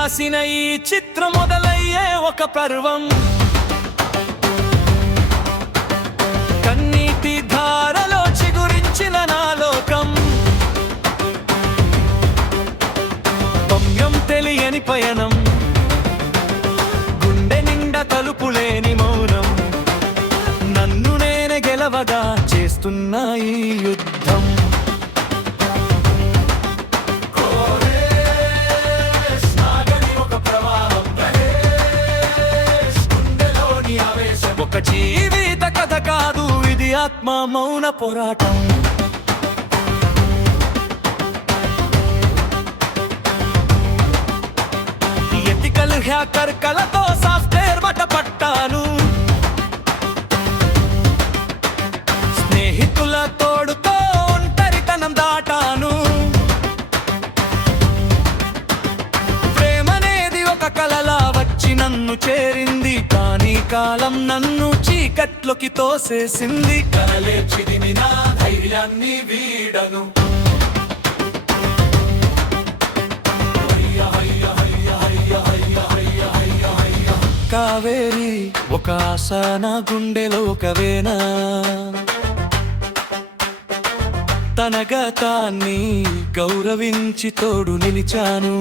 రాసిన ఈ చిత్రం మొదలయ్యే ఒక పర్వం. కన్నీటి ధారలో చిగురించిన నా లోకం, గమ్యం తెలియని పయనం, గుండె నిండా తలుపులేని మౌనం, నన్ను నేనే గెలవగా చేస్తున్న ఈ యుద్ధం. ఒక జీవిత కథ కాదు ఇది, ఆత్మ మౌన పోరాటం. ఎథికల్ హ్యాకర్ కలతో సాఫ్ట్వేర్ బట పట్టాను, స్నేహితుల తోడుతో ఒంటరితనం దాటాను. ప్రేమనేది ఒక కలలా వచ్చి నన్ను చేరింది, కానీ కాలం నన్ను చీకట్లోకి తోసేసింది. కలలే చిదిమిన ధైర్యాన్ని వీడను. కావేరి ఒక ఆశ నా గుండెలో ఒక వేన, తన గతాన్ని గౌరవించి తోడు నిలిచాను.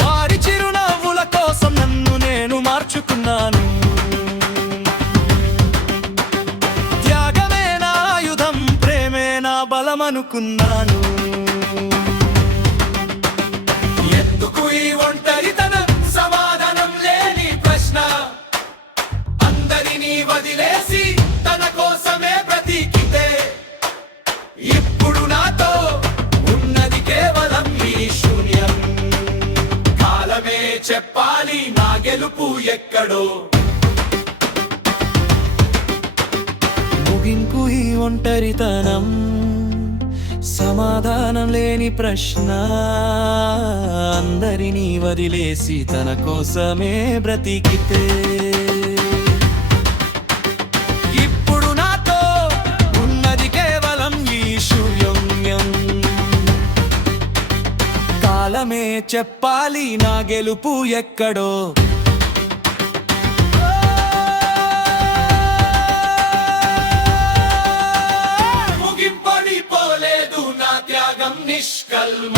వారి చిరునవ్వుల కోసం నన్ను నేను మార్చుకున్నాను. త్యాగమే నా ఆయుధం, ప్రేమే నా బలమనుకున్నాను. ఎందుకు ఈ ఒంటరితనం, సమాధానం లేని ప్రశ్న, అందరినీ వదిలేసి తన కోసమే బ్రతికితే, ఇప్పుడు నాతో ఉన్నది కేవలం ఈ శూన్యం. కాలమే చెప్పాలి నా గెలుపు ఎక్కడో. ముగింపు ఈ ఒంటరితనం, సమాధానం లేని ప్రశ్న, అందరినీ వదిలేసి తన కోసమే బ్రతికితే, ఇప్పుడు నాతో ఉన్నది కేవలం ఈ శూన్యం. కాలమే చెప్పాలి నా గెలుపు ఎక్కడో. ముగింపని పోలేదు నా త్యాగం నిష్కల్మ.